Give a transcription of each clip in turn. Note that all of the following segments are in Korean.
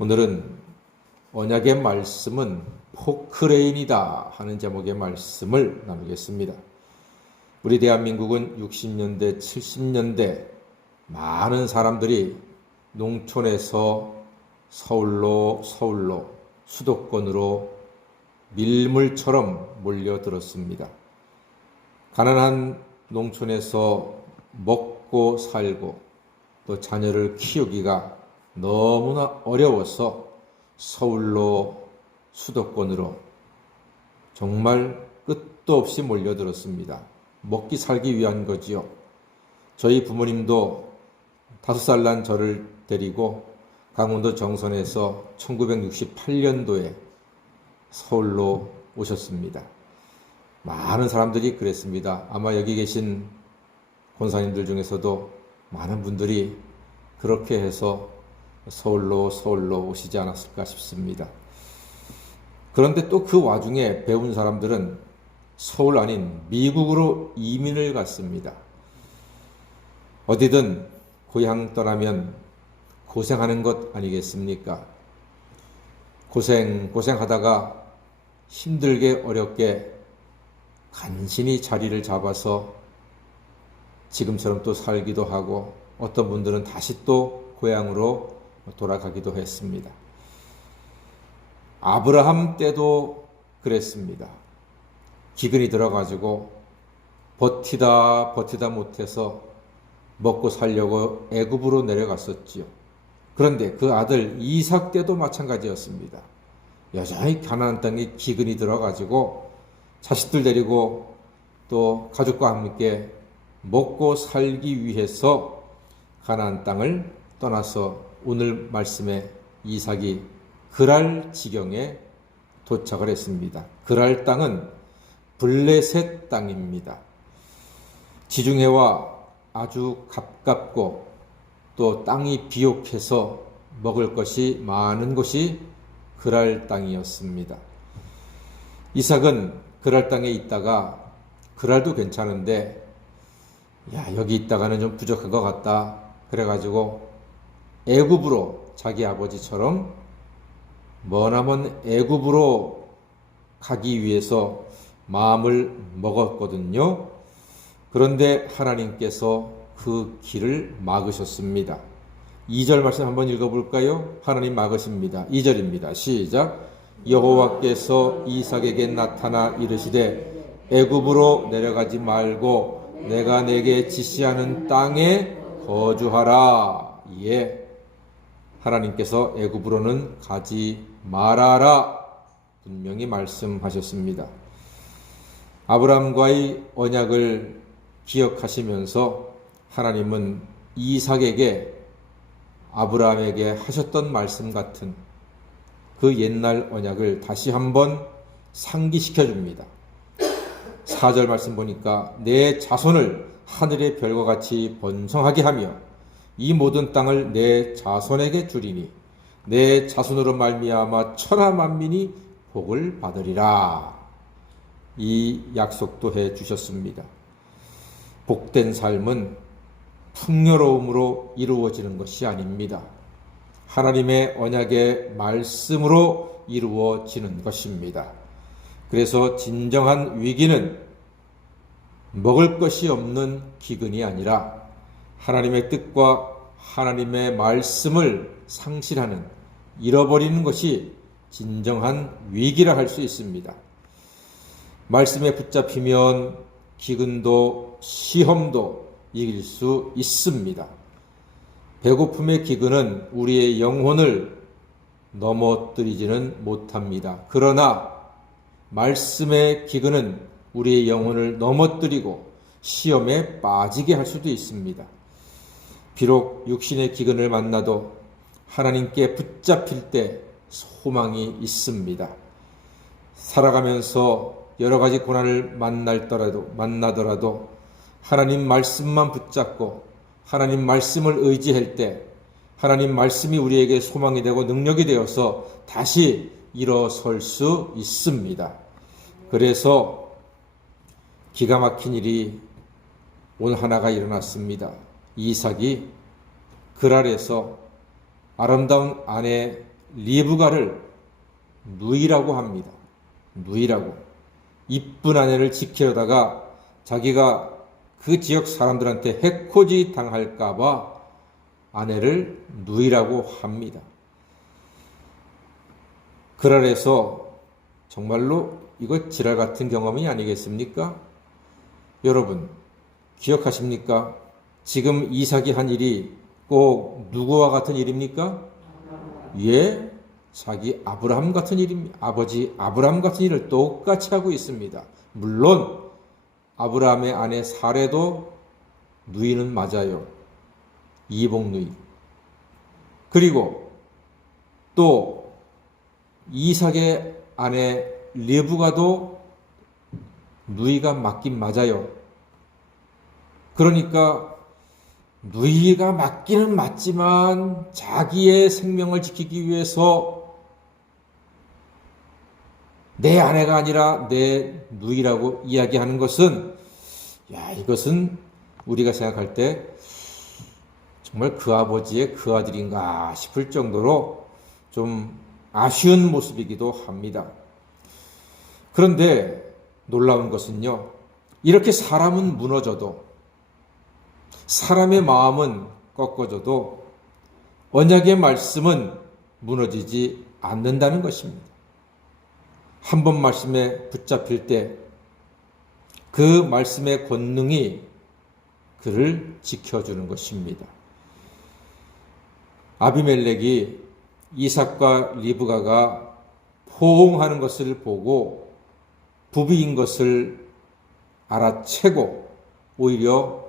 오늘은 언약의 말씀은 포크레인이다 하는 제목의 말씀을 나누겠습니다. 우리 대한민국은 60년대, 70년대 많은 사람들이 농촌에서 서울로 수도권으로 밀물처럼 몰려들었습니다. 가난한 농촌에서 먹고 살고 또 자녀를 키우기가 너무나 어려워서 서울로 수도권으로 정말 끝도 없이 몰려들었습니다. 먹기 살기 위한 거지요. 저희 부모님도 5살 난 저를 데리고 강원도 정선에서 1968년도에 서울로 오셨습니다. 많은 사람들이 그랬습니다. 아마 여기 계신 권사님들 중에서도 많은 분들이 그렇게 해서 서울로 오시지 않았을까 싶습니다. 그런데 또 그 와중에 배운 사람들은 서울 아닌 미국으로 이민을 갔습니다. 어디든 고향 떠나면 고생하는 것 아니겠습니까? 고생하다가 힘들게 어렵게 간신히 자리를 잡아서 지금처럼 또 살기도 하고 어떤 분들은 다시 또 고향으로 돌아가기도 했습니다. 아브라함 때도 그랬습니다. 기근이 들어가지고 버티다 못해서 먹고 살려고 애굽으로 내려갔었지요. 그런데 그 아들 이삭 때도 마찬가지였습니다. 여전히 가나안 땅에 기근이 들어가지고 자식들 데리고 또 가족과 함께 먹고 살기 위해서 가나안 땅을 떠나서 오늘 말씀에 이삭이 그랄 지경에 도착을 했습니다. 그랄 땅은 블레셋 땅입니다. 지중해와 아주 가깝고 또 땅이 비옥해서 먹을 것이 많은 곳이 그랄 땅이었습니다. 이삭은 그랄 땅에 있다가 그랄도 괜찮은데 여기 있다가는 좀 부족한 것 같다. 그래가지고 애굽으로 자기 아버지처럼 머나먼 애굽으로 가기 위해서 마음을 먹었거든요. 그런데 하나님께서 그 길을 막으셨습니다. 2절 말씀 한번 읽어볼까요? 하나님 막으십니다. 2절입니다. 시작. 여호와께서 이삭에게 나타나 이르시되 애굽으로 내려가지 말고 내가 내게 지시하는 땅에 거주하라. 예. 하나님께서 애굽으로는 가지 말아라. 분명히 말씀하셨습니다. 아브라함과의 언약을 기억하시면서 하나님은 이삭에게 아브라함에게 하셨던 말씀 같은 그 옛날 언약을 다시 한번 상기시켜 줍니다. 4절 말씀 보니까 내 자손을 하늘의 별과 같이 번성하게 하며 이 모든 땅을 내 자손에게 주리니 내 자손으로 말미암아 천하 만민이 복을 받으리라. 이 약속도 해 주셨습니다. 복된 삶은 풍요로움으로 이루어지는 것이 아닙니다. 하나님의 언약의 말씀으로 이루어지는 것입니다. 그래서 진정한 위기는 먹을 것이 없는 기근이 아니라 하나님의 뜻과 하나님의 말씀을 상실하는, 잃어버리는 것이 진정한 위기라 할 수 있습니다. 말씀에 붙잡히면 기근도 시험도 이길 수 있습니다. 배고픔의 기근은 우리의 영혼을 넘어뜨리지는 못합니다. 그러나 말씀의 기근은 우리의 영혼을 넘어뜨리고 시험에 빠지게 할 수도 있습니다. 비록 육신의 기근을 만나도 하나님께 붙잡힐 때 소망이 있습니다. 살아가면서 여러 가지 고난을 만나더라도 하나님 말씀만 붙잡고 하나님 말씀을 의지할 때 하나님 말씀이 우리에게 소망이 되고 능력이 되어서 다시 일어설 수 있습니다. 그래서 기가 막힌 일이 오늘 하나가 일어났습니다. 이삭이 그랄에서 아름다운 아내 리브가를 누이라고 합니다. 누이라고. 이쁜 아내를 지키려다가 자기가 그 지역 사람들한테 해코지 당할까봐 아내를 누이라고 합니다. 그랄해서 정말로 이거 지랄 같은 경험이 아니겠습니까? 여러분 기억하십니까? 지금 이삭이 한 일이 꼭 누구와 같은 일입니까? 예, 자기 아브라함 같은 일입니다. 아버지 아브라함 같은 일을 똑같이 하고 있습니다. 물론 아브라함의 아내 사레도 누이는 맞아요. 이복 누이. 그리고 또 이삭의 아내 리브가도 누이가 맞긴 맞아요. 그러니까 누이가 맞기는 맞지만 자기의 생명을 지키기 위해서 내 아내가 아니라 내 누이라고 이야기하는 것은 이것은 우리가 생각할 때 정말 그 아버지의 그 아들인가 싶을 정도로 좀 아쉬운 모습이기도 합니다. 그런데 놀라운 것은요, 이렇게 사람은 무너져도 사람의 마음은 꺾어져도 언약의 말씀은 무너지지 않는다는 것입니다. 한 번 말씀에 붙잡힐 때 그 말씀의 권능이 그를 지켜주는 것입니다. 아비멜렉이 이삭과 리브가가 포옹하는 것을 보고 부비인 것을 알아채고 오히려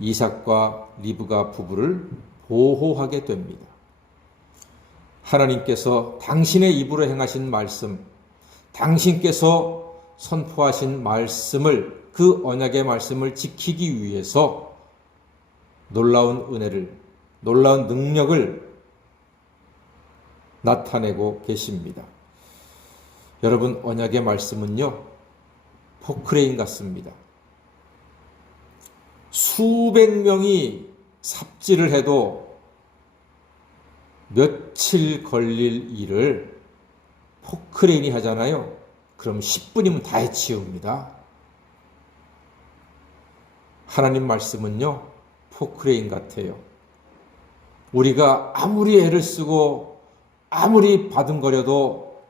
이삭과 리브가 부부를 보호하게 됩니다. 하나님께서 당신의 입으로 행하신 말씀, 당신께서 선포하신 말씀을, 그 언약의 말씀을 지키기 위해서 놀라운 은혜를, 놀라운 능력을 나타내고 계십니다. 여러분, 언약의 말씀은요, 포크레인 같습니다. 수백 명이 삽질을 해도 며칠 걸릴 일을 포크레인이 하잖아요. 그럼 10분이면 다 해치웁니다. 하나님 말씀은요, 포크레인 같아요. 우리가 아무리 애를 쓰고 아무리 바둥거려도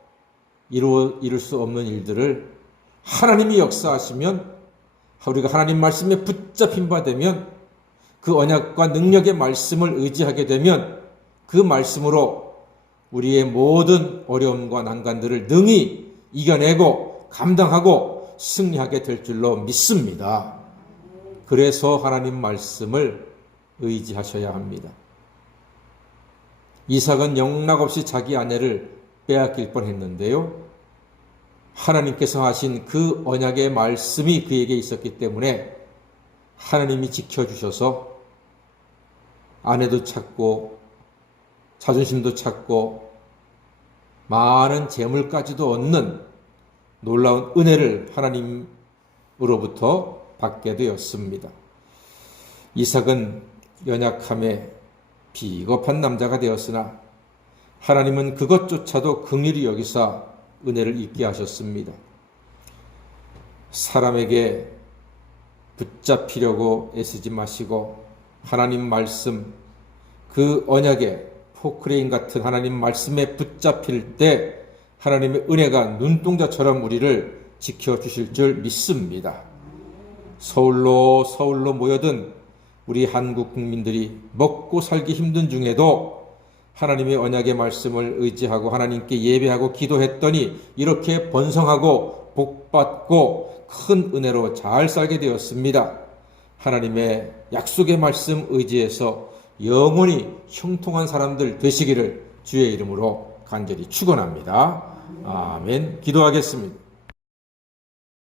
이룰 수 없는 일들을 하나님이 역사하시면, 우리가 하나님 말씀에 붙잡힌 바 되면, 그 언약과 능력의 말씀을 의지하게 되면 그 말씀으로 우리의 모든 어려움과 난관들을 능히 이겨내고 감당하고 승리하게 될 줄로 믿습니다. 그래서 하나님 말씀을 의지하셔야 합니다. 이삭은 영락없이 자기 아내를 빼앗길 뻔했는데요, 하나님께서 하신 그 언약의 말씀이 그에게 있었기 때문에 하나님이 지켜주셔서 아내도 찾고 자존심도 찾고 많은 재물까지도 얻는 놀라운 은혜를 하나님으로부터 받게 되었습니다. 이삭은 연약함에 비겁한 남자가 되었으나 하나님은 그것조차도 긍휼히 여기사 은혜를 있게 하셨습니다. 사람에게 붙잡히려고 애쓰지 마시고 하나님 말씀, 그 언약의 포크레인 같은 하나님 말씀에 붙잡힐 때 하나님의 은혜가 눈동자처럼 우리를 지켜주실 줄 믿습니다. 서울로 모여든 우리 한국 국민들이 먹고 살기 힘든 중에도 하나님의 언약의 말씀을 의지하고 하나님께 예배하고 기도했더니 이렇게 번성하고 복받고 큰 은혜로 잘 살게 되었습니다. 하나님의 약속의 말씀 의지해서 영원히 형통한 사람들 되시기를 주의 이름으로 간절히 축원합니다. 아멘. 기도하겠습니다.